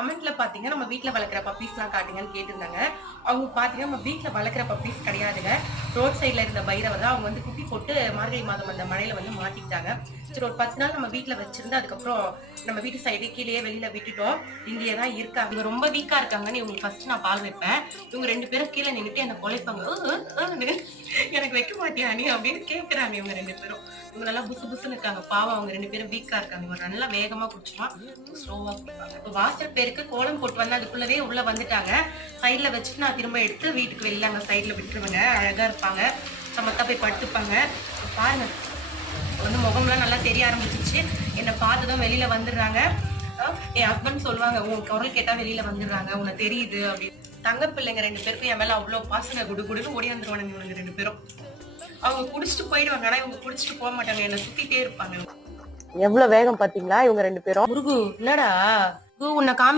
கமெண்ட்ல பாத்தீங்க நம்ம வீட்ல வளர்க்குற பப்பீஸ்லாம் காட்டுங்கன்னு கேட்டிருந்தாங்க. அவங்க பாத்தீங்கன்னா நம்ம வீட்ல வளர்க்குற பப்பீஸ் கிடையாதுங்க. ரோட் சைடுல இருந்த பைரவ தான் அவங்க வந்து குட்டி போட்டு மார்கழி மாதம் அந்த மழையில வந்து மாட்டிக்கிட்டாங்க. சரி ஒரு 10 நாள் நம்ம வீட்ல வச்சிருந்து அதுக்கப்புறம் நம்ம வீட்டு சைடு கீழேயே வெளியில விட்டுட்டோம். இங்கேயே தான் இருக்காங்க. இவங்க ரொம்ப வீக்கா இருக்காங்கன்னு இவங்களுக்கு ஃபர்ஸ்ட் நான் பால் வைப்பேன். இவங்க 2 பேரும் கீழ நின்னுட்டு என்ன கொலைப்பாங்க. எனக்கு வைக்க மாட்டியா நீ அப்படின்னு கேட்கறாங்க இவங்க 2 பேரும். இவங்க நல்லா புசு புசுன்னு இருக்காங்க. பாவம் அவங்க 2 பேரும் வீக்கா இருக்காங்க. இவங்க நல்லா வேகமா குடிச்சுருவான். ஸ்லோவா குடிப்பாங்க. இப்போ வாசல் பேருக்கு கோலம் போட்டு வந்து அதுக்குள்ளவே உள்ள வந்துட்டாங்க. சைட்ல வச்சுட்டு நான் திரும்ப எடுத்து வீட்டுக்கு வெளியில அங்க சைட்ல விட்டுருவேங்க. அழகா இருப்பாங்க. சமத்தா போய் படுத்துப்பாங்க. பாருங்க வந்து முகம்லாம் நல்லா தெரிய ஆரம்பிச்சிருச்சு. என்னை பார்த்துதான் வெளியில வந்துடுறாங்க. என் ஹஸ்பண்ட் சொல்லுவாங்க உன் குரல் கேட்டா வெளியில வந்துடுறாங்க உனக்கு தெரியுது அப்படின்னு. தங்க பிள்ளைங்க 2 பேருக்கும் என் மேல அவ்வளவு பாசங்க குடு குடுன்னு ஓடி வந்துருவானுங்க இவனுங்க 2 பேரும். அவங்க குடிச்சிட்டு போயிடுவாங்க. ஆனா இவங்க குடிச்சிட்டு போக மாட்டாங்க. என்ன சுத்திட்டே இருப்பாங்க. எவ்வளவு வேகம் பாத்தீங்களா இவங்க 2 பேரும். முருகு என்னடா உன்னை காமி